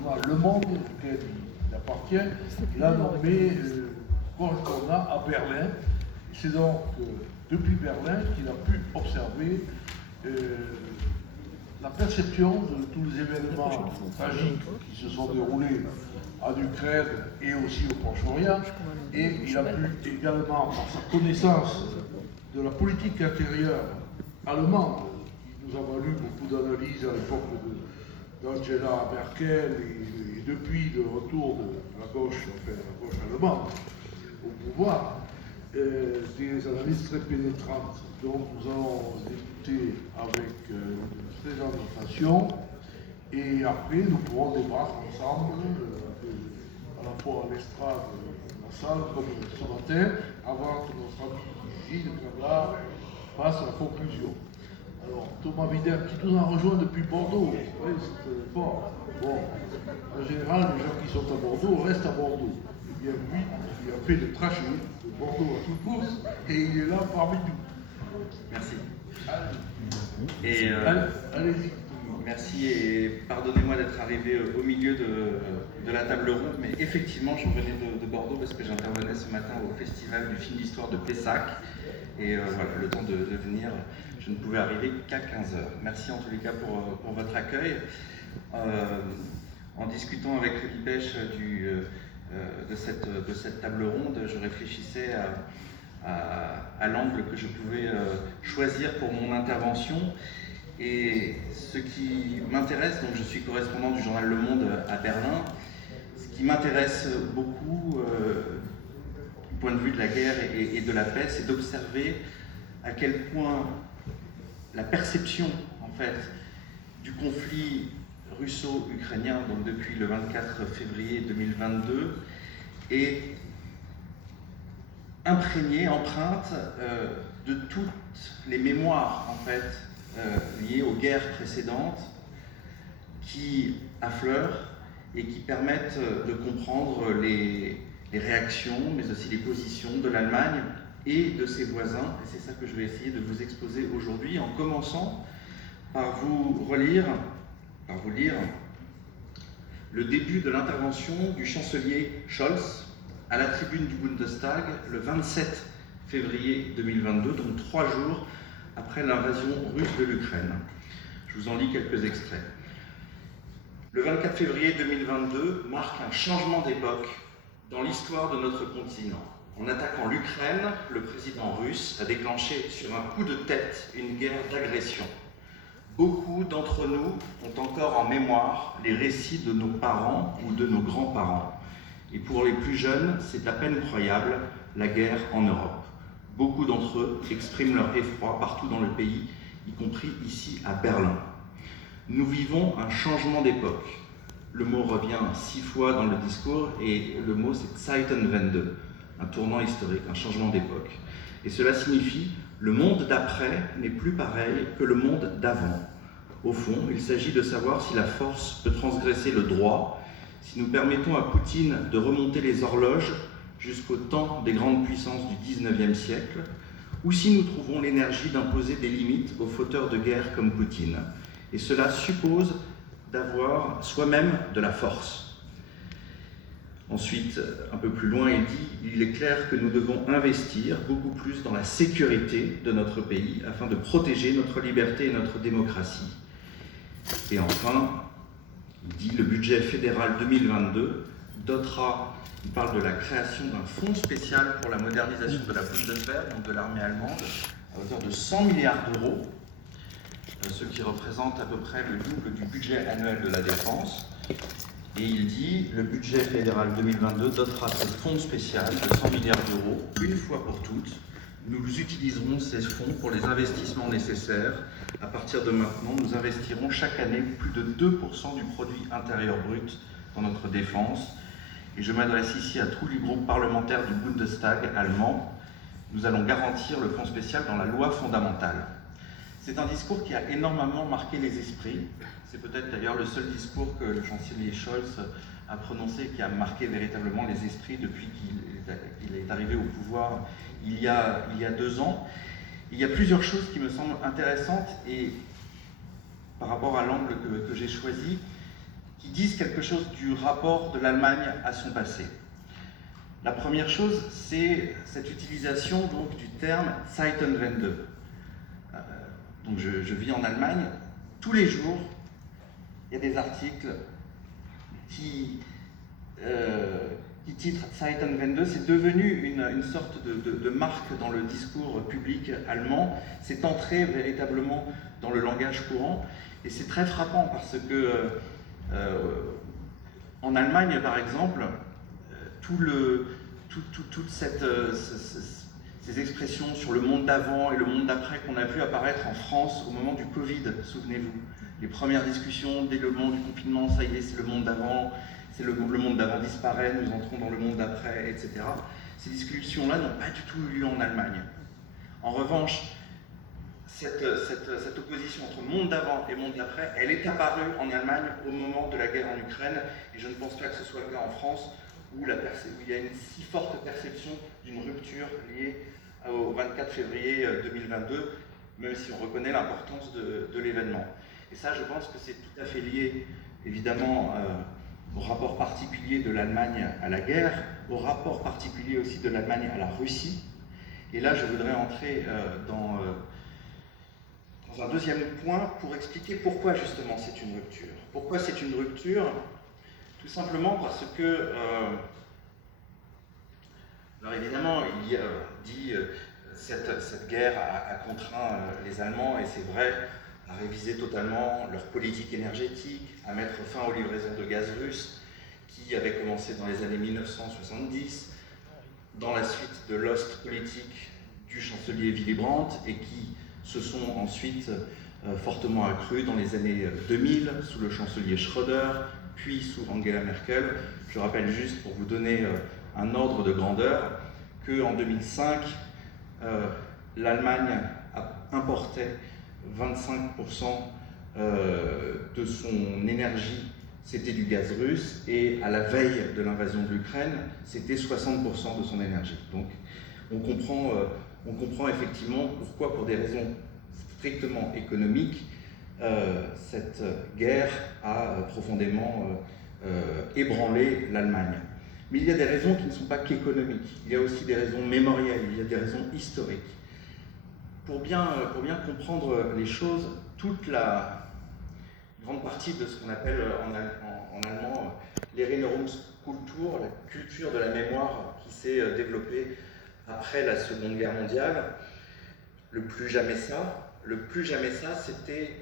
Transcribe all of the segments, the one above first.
journal Le Monde, auquel il appartient, l'a nommé correspondant à Berlin. C'est donc depuis Berlin qu'il a pu observer la perception de tous les événements tragiques qui se sont déroulés en Ukraine et aussi au Proche-Orient, et il a pu également, par sa connaissance de la politique intérieure allemande, qui nous a valu beaucoup d'analyses à l'époque d'Angela Merkel et depuis le retour de la gauche allemande au pouvoir, des analyses très pénétrantes. Donc nous allons écouter avec une présentation et après nous pourrons débattre ensemble, à la fois à l'estrade de la salle comme ce matin, avant que notre ami Gilles Cavard fasse la conclusion. Alors Thomas Wider qui nous a rejoint depuis Bordeaux, oui, c'est fort. Bon, en général les gens qui sont à Bordeaux restent à Bordeaux. Eh bien lui, il a fait le trajet de Bordeaux à toute course et il est là parmi nous. Merci. Allez-y. Merci et pardonnez-moi d'être arrivé au milieu de la table ronde, mais effectivement je venais de Bordeaux parce que j'intervenais ce matin au festival du film d'histoire de Pessac et voilà, le temps de venir, je ne pouvais arriver qu'à 15h. Merci en tous les cas pour votre accueil. En discutant avec Rudy Pech de cette table ronde, je réfléchissais à l'angle que je pouvais choisir pour mon intervention. Et ce qui m'intéresse, donc je suis correspondant du journal Le Monde à Berlin, ce qui m'intéresse beaucoup du point de vue de la guerre et de la paix, c'est d'observer à quel point la perception en fait du conflit russo-ukrainien, donc depuis le 24 février 2022, est imprégnée, empreinte de toutes les mémoires en fait liées aux guerres précédentes qui affleurent et qui permettent de comprendre les réactions, mais aussi les positions de l'Allemagne et de ses voisins. Et c'est ça que je vais essayer de vous exposer aujourd'hui, en commençant par vous lire le début de l'intervention du chancelier Scholz à la tribune du Bundestag le 27 février 2022, donc 3 jours après l'invasion russe de l'Ukraine. Je vous en lis quelques extraits. Le 24 février 2022 marque un changement d'époque dans l'histoire de notre continent. En attaquant l'Ukraine, le président russe a déclenché sur un coup de tête une guerre d'agression. Beaucoup d'entre nous ont encore en mémoire les récits de nos parents ou de nos grands-parents. Et pour les plus jeunes, c'est à peine croyable, la guerre en Europe. Beaucoup d'entre eux expriment leur effroi partout dans le pays, y compris ici à Berlin. Nous vivons un changement d'époque. Le mot revient 6 fois dans le discours et le mot c'est Zeitenwende, un tournant historique, un changement d'époque. Et cela signifie le monde d'après n'est plus pareil que le monde d'avant. Au fond, il s'agit de savoir si la force peut transgresser le droit, si nous permettons à Poutine de remonter les horloges jusqu'au temps des grandes puissances du XIXe siècle, ou si nous trouvons l'énergie d'imposer des limites aux fauteurs de guerre comme Poutine. Et cela suppose d'avoir soi-même de la force. Ensuite, un peu plus loin, il dit « Il est clair que nous devons investir beaucoup plus dans la sécurité de notre pays afin de protéger notre liberté et notre démocratie. » Et enfin, il dit « Le budget fédéral 2022 dotera, il parle de la création d'un fonds spécial pour la modernisation de la Bundeswehr, donc de l'armée allemande, à hauteur de 100 milliards d'euros, ce qui représente à peu près le double du budget annuel de la défense. Et il dit, le budget fédéral 2022 dotera ce fonds spécial de 100 milliards d'euros, une fois pour toutes. Nous utiliserons ces fonds pour les investissements nécessaires. À partir de maintenant, nous investirons chaque année plus de 2% du produit intérieur brut dans notre défense. Et je m'adresse ici à tous les groupes parlementaires du Bundestag allemand. Nous allons garantir le fonds spécial dans la loi fondamentale. C'est un discours qui a énormément marqué les esprits. C'est peut-être d'ailleurs le seul discours que le chancelier Scholz a prononcé qui a marqué véritablement les esprits depuis qu'il est arrivé au pouvoir il y a 2 ans. Il y a plusieurs choses qui me semblent intéressantes et par rapport à l'angle que j'ai choisi, qui disent quelque chose du rapport de l'Allemagne à son passé. La première chose, c'est cette utilisation donc, du terme Zeitenwende. Donc je vis en Allemagne, tous les jours, il y a des articles qui titrent Zeitenwende. C'est devenu une sorte de marque dans le discours public allemand. C'est entré véritablement dans le langage courant. Et c'est très frappant parce que en Allemagne, par exemple, toutes ces expressions sur le monde d'avant et le monde d'après qu'on a vu apparaître en France au moment du Covid, souvenez-vous. Les premières discussions dès le moment du confinement, ça y est, c'est le monde d'avant, le monde d'avant disparaît, nous entrons dans le monde d'après, etc. Ces discussions-là n'ont pas du tout eu lieu en Allemagne. En revanche, cette opposition entre monde d'avant et monde d'après, elle est apparue en Allemagne au moment de la guerre en Ukraine, et je ne pense pas que ce soit le cas en France, où il y a une si forte perception d'une rupture liée au 24 février 2022, même si on reconnaît l'importance de l'événement. Et ça, je pense que c'est tout à fait lié, évidemment, au rapport particulier de l'Allemagne à la guerre, au rapport particulier aussi de l'Allemagne à la Russie. Et là, je voudrais entrer dans un deuxième point pour expliquer pourquoi justement c'est une rupture. Pourquoi c'est une rupture? Tout simplement parce que, alors évidemment, il y a dit cette guerre a contraint les Allemands, et c'est vrai, à réviser totalement leur politique énergétique, à mettre fin aux livraisons de gaz russe, qui avaient commencé dans les années 1970, dans la suite de l'Ostpolitik du chancelier Willy Brandt, et qui se sont ensuite fortement accrues dans les années 2000, sous le chancelier Schröder, puis sous Angela Merkel. Je rappelle juste, pour vous donner un ordre de grandeur, qu'en 2005, l'Allemagne importait 25% de son énergie, c'était du gaz russe, et à la veille de l'invasion de l'Ukraine, c'était 60% de son énergie. Donc on comprend effectivement pourquoi, pour des raisons strictement économiques, cette guerre a profondément ébranlé l'Allemagne. Mais il y a des raisons qui ne sont pas qu'économiques, il y a aussi des raisons mémorielles, il y a des raisons historiques. Pour bien comprendre les choses, toute la grande partie de ce qu'on appelle en allemand l'Erinnerungskultur, la culture de la mémoire qui s'est développée après la Seconde Guerre mondiale, le plus jamais ça, c'était,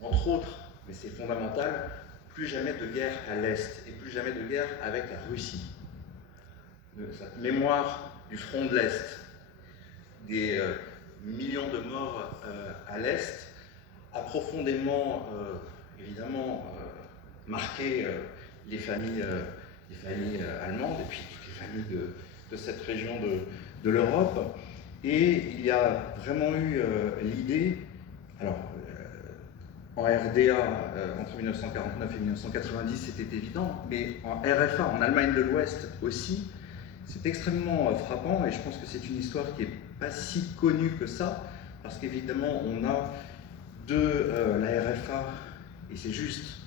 entre autres, mais c'est fondamental, plus jamais de guerre à l'Est et plus jamais de guerre avec la Russie. Cette mémoire du front de l'Est, des millions de morts à l'Est, a profondément, évidemment, marqué les familles allemandes et puis toutes les familles de cette région de l'Europe. Et il y a vraiment eu l'idée, alors en RDA entre 1949 et 1990 c'était évident, mais en RFA, en Allemagne de l'Ouest aussi, c'est extrêmement frappant, et je pense que c'est une histoire qui n'est pas si connue que ça, parce qu'évidemment on a de la RFA, et c'est juste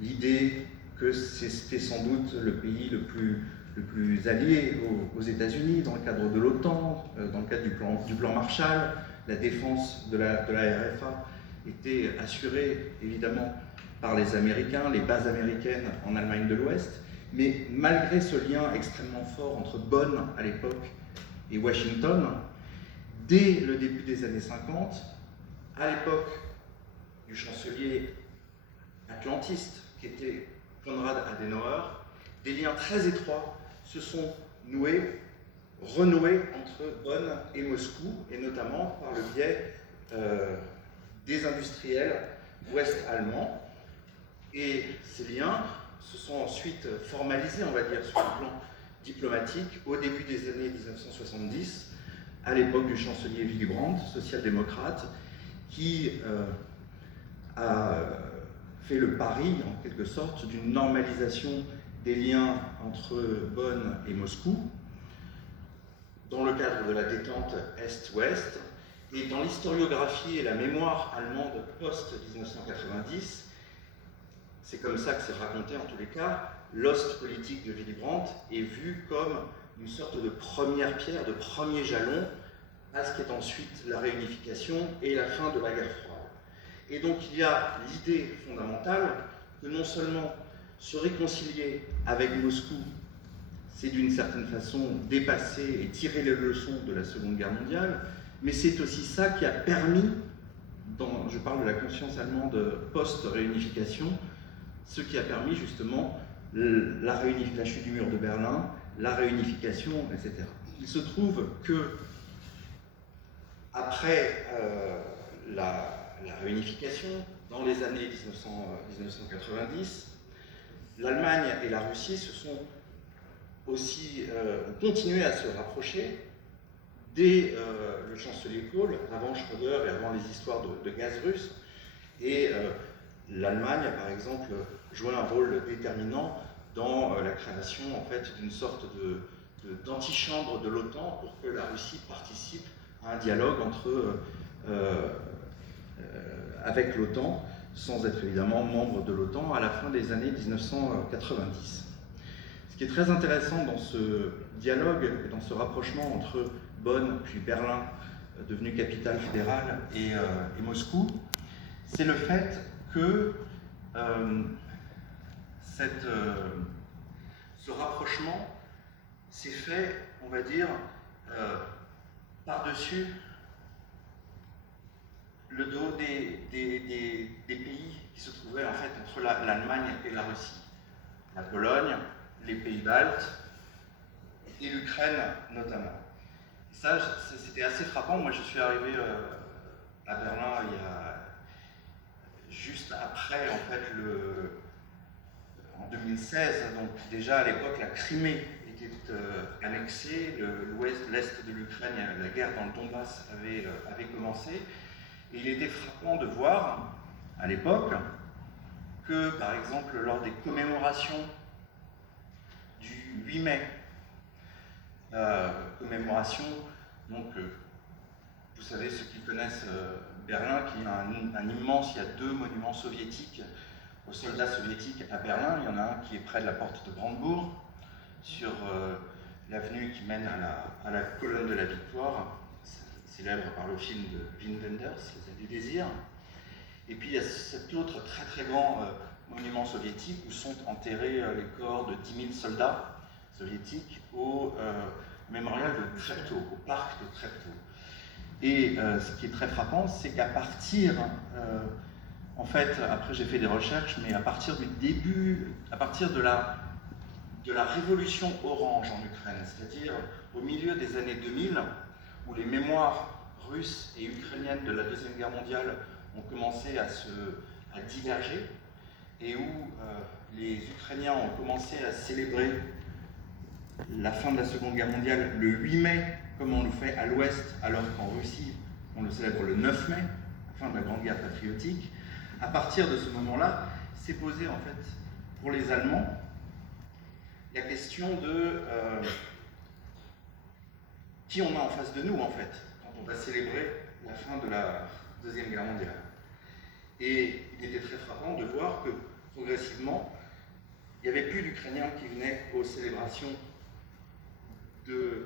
l'idée que c'était sans doute le pays le plus allié aux États-Unis dans le cadre de l'OTAN, dans le cadre du plan Marshall. La défense de la RFA était assurée évidemment par les Américains, les bases américaines en Allemagne de l'Ouest, mais malgré ce lien extrêmement fort entre Bonn à l'époque et Washington, dès le début des années 50, à l'époque du chancelier atlantiste qui était Konrad Adenauer, des liens très étroits se sont renoués entre Bonn et Moscou, et notamment par le biais des industriels ouest-allemands. Et ces liens se sont ensuite formalisés, on va dire, sur le plan diplomatique au début des années 1970, à l'époque du chancelier Willy Brandt, social-démocrate, qui a fait le pari, en quelque sorte, d'une normalisation des liens entre Bonn et Moscou, dans le cadre de la détente Est-Ouest. Et dans l'historiographie et la mémoire allemande post-1990, c'est comme ça que c'est raconté en tous les cas, l'Ostpolitik de Willy Brandt est vu comme une sorte de première pierre, de premier jalon à ce qui est ensuite la réunification et la fin de la guerre froide. Et donc il y a l'idée fondamentale que non seulement se réconcilier avec Moscou, c'est d'une certaine façon dépasser et tirer les leçons de la Seconde Guerre mondiale, mais c'est aussi ça qui a permis, je parle de la conscience allemande post-réunification, ce qui a permis justement la chute du mur de Berlin, la réunification, etc. Il se trouve que après la réunification, dans les années 1990, l'Allemagne et la Russie se sont aussi continué à se rapprocher dès le chancelier Kohl, avant Schröder et avant les histoires de gaz russe. Et l'Allemagne a par exemple joué un rôle déterminant dans la création en fait, d'une sorte d'antichambre de l'OTAN pour que la Russie participe à un dialogue avec l'OTAN, sans être évidemment membre de l'OTAN à la fin des années 1990. Ce qui est très intéressant dans ce dialogue et dans ce rapprochement entre Bonn puis Berlin, devenu capitale fédérale, et Moscou, c'est le fait que ce rapprochement s'est fait, on va dire, par-dessus le dos des pays qui se trouvaient en fait entre l'Allemagne et la Russie. La Pologne, les pays baltes et l'Ukraine notamment. Et ça, c'était assez frappant. Moi, je suis arrivé à Berlin juste après, en fait, en 2016. Donc déjà à l'époque, la Crimée était annexée, l'est de l'Ukraine, la guerre dans le Donbass avait commencé. Et il était frappant de voir, à l'époque, que, par exemple, lors des commémorations du 8 mai, commémoration, donc, vous savez, ceux qui connaissent Berlin, qui a un immense, il y a 2 monuments soviétiques aux soldats soviétiques à Berlin. Il y en a un qui est près de la porte de Brandebourg, sur l'avenue qui mène à la colonne de la Victoire, célèbre par le film de Wim Wenders, Les Ailes du désir. Et puis il y a cet autre très très grand monument soviétique où sont enterrés les corps de 10 000 soldats soviétiques au mémorial de Treptow, au parc de Treptow. Et ce qui est très frappant, c'est qu'à partir, en fait, après j'ai fait des recherches, mais à partir du début, à partir de la révolution orange en Ukraine, c'est-à-dire au milieu des années 2000, où les mémoires russes et ukrainiennes de la Deuxième Guerre mondiale ont commencé à diverger, et où les Ukrainiens ont commencé à célébrer la fin de la Seconde Guerre mondiale le 8 mai, comme on le fait à l'Ouest, alors qu'en Russie, on le célèbre le 9 mai, la fin de la Grande Guerre patriotique. À partir de ce moment-là, s'est posée en fait, pour les Allemands, la question de qui on a en face de nous, en fait, quand on va célébrer la fin de la Deuxième Guerre mondiale. Et il était très frappant de voir que, progressivement, il n'y avait plus d'Ukrainiens qui venaient aux célébrations du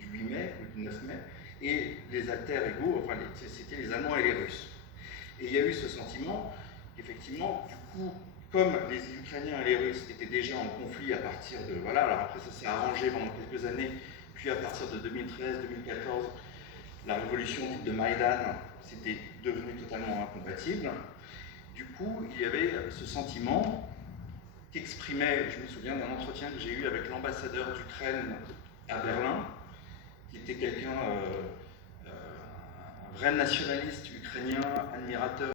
8 mai ou du 9 mai, et les alters égaux, enfin, c'était les Allemands et les Russes. Et il y a eu ce sentiment qu'effectivement, du coup, comme les Ukrainiens et les Russes étaient déjà en conflit à partir de... Voilà, alors après ça s'est arrangé pendant quelques années, puis à partir de 2013-2014, la révolution dite de Maïdan, c'était devenu totalement incompatible. Du coup, il y avait ce sentiment qu'exprimait, je me souviens d'un entretien que j'ai eu avec l'ambassadeur d'Ukraine à Berlin, qui était quelqu'un, un vrai nationaliste ukrainien, admirateur